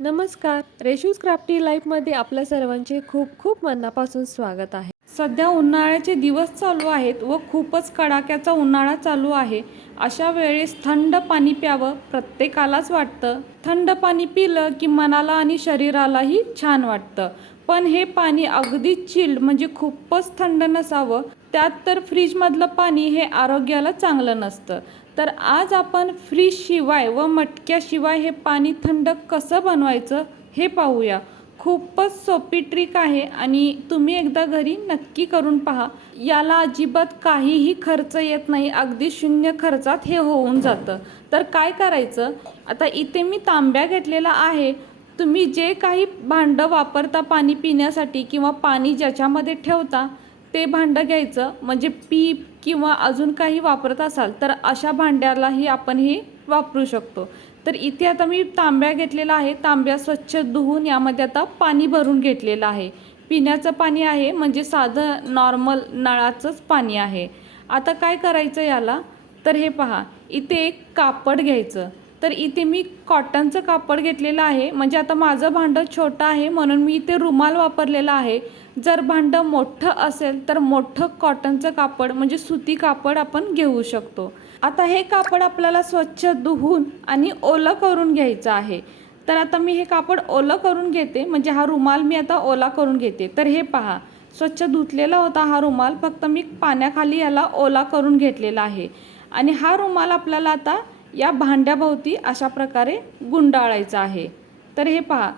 नमस्कार. रेशूज क्राफ्टी लाईफमध्ये आपल्या सर्वांचे खूप खूप मनापासून स्वागत आहे. सध्या उन्हाळ्याचे दिवस चालू आहेत व खूपच कडाक्याचा उन्हाळा चालू आहे. अशा वेळेस थंड पाणी प्यावं प्रत्येकालाच वाटतं. थंड पाणी पिलं की मनाला आणि शरीरालाही छान वाटतं. पण हे पाणी अगदी चिल्ड म्हणजे खूपच थंड नसावं. त्यात तर फ्रीजमधलं पाणी हे आरोग्याला चांगलं नसतं. तर आज आपण फ्रीजशिवाय व मटक्याशिवाय हे पाणी थंड कसं बनवायचं हे पाहूया. खूपच सोपी ट्रिक आहे आणि तुम्ही एकदा घरी नक्की करून पहा. याला अजिबात काहीही खर्च येत नाही अगदी शून्य खर्चात हे होऊन जातं. तर काय करायचं? आता इथे मी तांब्या घेतलेला आहे. तुम्ही जे काही भांडं वापरता पाणी पिण्यासाठी किंवा पाणी ज्याच्यामध्ये ठेवता ते भांडं घ्यायचं म्हणजे पीप किंवा अजून काही वापरत असाल तर अशा भांड्यालाही आपण हे वापरू शकतो. तर इथे आता मी तांब्या घेतलेला आहे. तांब्या स्वच्छ धुवून यामध्ये आता पाणी भरून घेतलेलं आहे. पिण्याचं पाणी आहे म्हणजे साधं नॉर्मल नळाचंच पाणी आहे. आता काय करायचं याला? तर हे पहा इथे एक कापड घ्यायचं. तर इथे मी कॉटनचं कापड घेतलेलं आहे. म्हणजे आता माझं भांडं छोटं आहे म्हणून मी इथे रुमाल वापरलेला आहे. जर भांडं मोठं असेल तर मोठं कॉटनचं कापड म्हणजे सुती कापड आपण घेऊ शकतो. आता हे कापड आपल्याला स्वच्छ धुवून आणि ओलं करून घ्यायचं आहे. तर आता मी हे कापड ओलं करून घेते. म्हणजे हा रुमाल मी आता ओला करून घेते. तर हे पहा स्वच्छ धुतलेला होता हा रुमाल. फक्त मी पाण्याखाली याला ओला करून घेतलेला आहे. आणि हा रुमाल आपल्याला आता या भांड्याभोवती अशा प्रकारे गुंडाळायचं आहे. तर हे पहा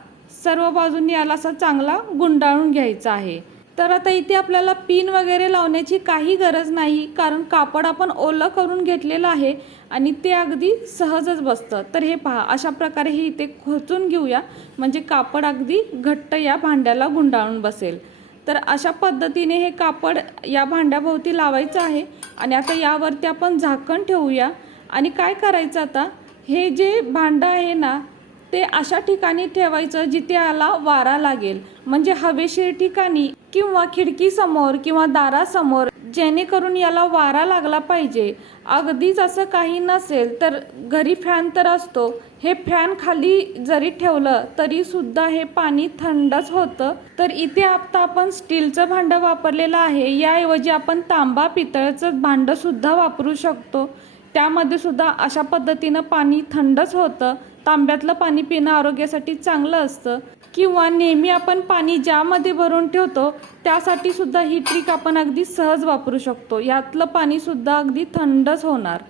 सर्व बाजूंनी याला असा चांगला गुंडाळून घ्यायचा आहे. तर आता इथे आपल्याला पिन वगैरे लावण्याची काही गरज नाही कारण कापड आपण ओलं करून घेतलेलं आहे आणि ते अगदी सहजच बसतं. तर हे पहा अशा प्रकारे हे इथे खोचून घेऊया. म्हणजे कापड अगदी घट्ट या भांड्याला गुंडाळून बसेल. तर अशा पद्धतीने हे कापड या भांड्याभोवती लावायचं आहे आणि आता यावरती आपण झाकण ठेवूया. आणि काय करायचं आता? हे जे भांडं आहे ना ते अशा ठिकाणी ठेवायचं जिथे याला वारा लागेल. म्हणजे हवेशीर ठिकाणी किंवा खिडकीसमोर किंवा दारासमोर जेणेकरून याला वारा लागला पाहिजे. अगदीच असं काही नसेल तर घरी फॅन तर असतो. हे फॅन खाली जरी ठेवलं तरी सुद्धा हे पाणी थंडच होतं. तर इथे आता आपण स्टीलचं भांडं वापरलेलं आहे. याऐवजी आपण तांबा पितळचं भांडंसुद्धा वापरू शकतो. त्यामध्ये सुद्धा अशा पद्धतीनं पाणी थंडच होतं. तांब्यातलं पाणी पिणं आरोग्यासाठी चांगलं असतं. किंवा नेहमी आपण पाणी ज्यामध्ये भरून ठेवतो त्यासाठी सुद्धा ही ट्रिक आपण अगदी सहज वापरू शकतो. यातलं पाणी सुद्धा अगदी थंडच होणार.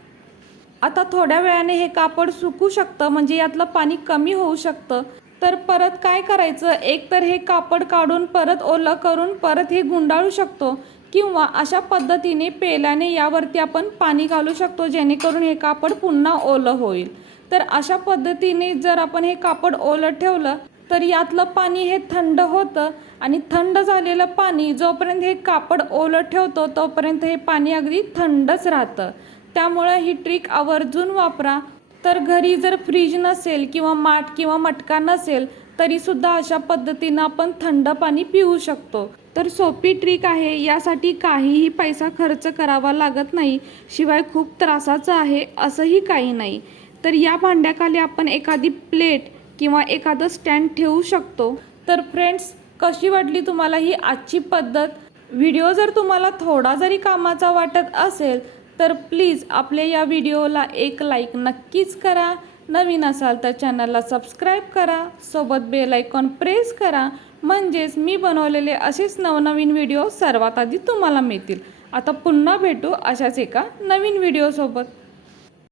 आता थोड्या वेळाने हे कापड सुकू शकतं म्हणजे यातलं पाणी कमी होऊ शकतं. तर परत काय करायचं? एक तर हे कापड काढून परत ओलं करून परत हे गुंडाळू शकतो. किंवा अशा पद्धतीने पेल्याने यावरती आपण पाणी घालू शकतो जेणेकरून हे कापड पुन्हा ओलं होईल. तर अशा पद्धतीने जर आपण हे कापड ओलं ठेवलं तर यातलं पाणी हे थंड होतं आणि थंड झालेलं पाणी जोपर्यंत हे कापड ओलं ठेवतो तोपर्यंत हे पाणी अगदी थंडच राहतं. त्यामुळं ही ट्रिक आवर्जून वापरा. तर घरी जर फ्रीज नसेल किंवा माठ किंवा मटका नसेल तरीसुद्धा अशा पद्धतीनं आपण थंड पाणी पिऊ शकतो. तर सोपी ट्रिक आहे. यासाठी काहीही पैसा खर्च करावा लागत नाही. शिवाय खूप त्रासाचं आहे असंही काही नाही. तर या भांड्याखाली आपण एखादी प्लेट किंवा एखादं स्टँड ठेवू शकतो. तर फ्रेंड्स कशी वाटली तुम्हाला ही आजची पद्धत? व्हिडिओ जर तुम्हाला थोडा जरी कामाचा वाटत असेल तर प्लीज आपल्या या व्हिडिओला एक लाईक नक्कीच करा. नवीन असाल तर चॅनलला सबस्क्राईब करा. सोबत बेल आयकॉन प्रेस करा. म्हणजेच मी बनवलेले असेच नवनवीन व्हिडिओ सर्वात आधी तुम्हाला मिळतील. आता पुन्हा भेटू अशाच एका नवीन व्हिडिओसोबत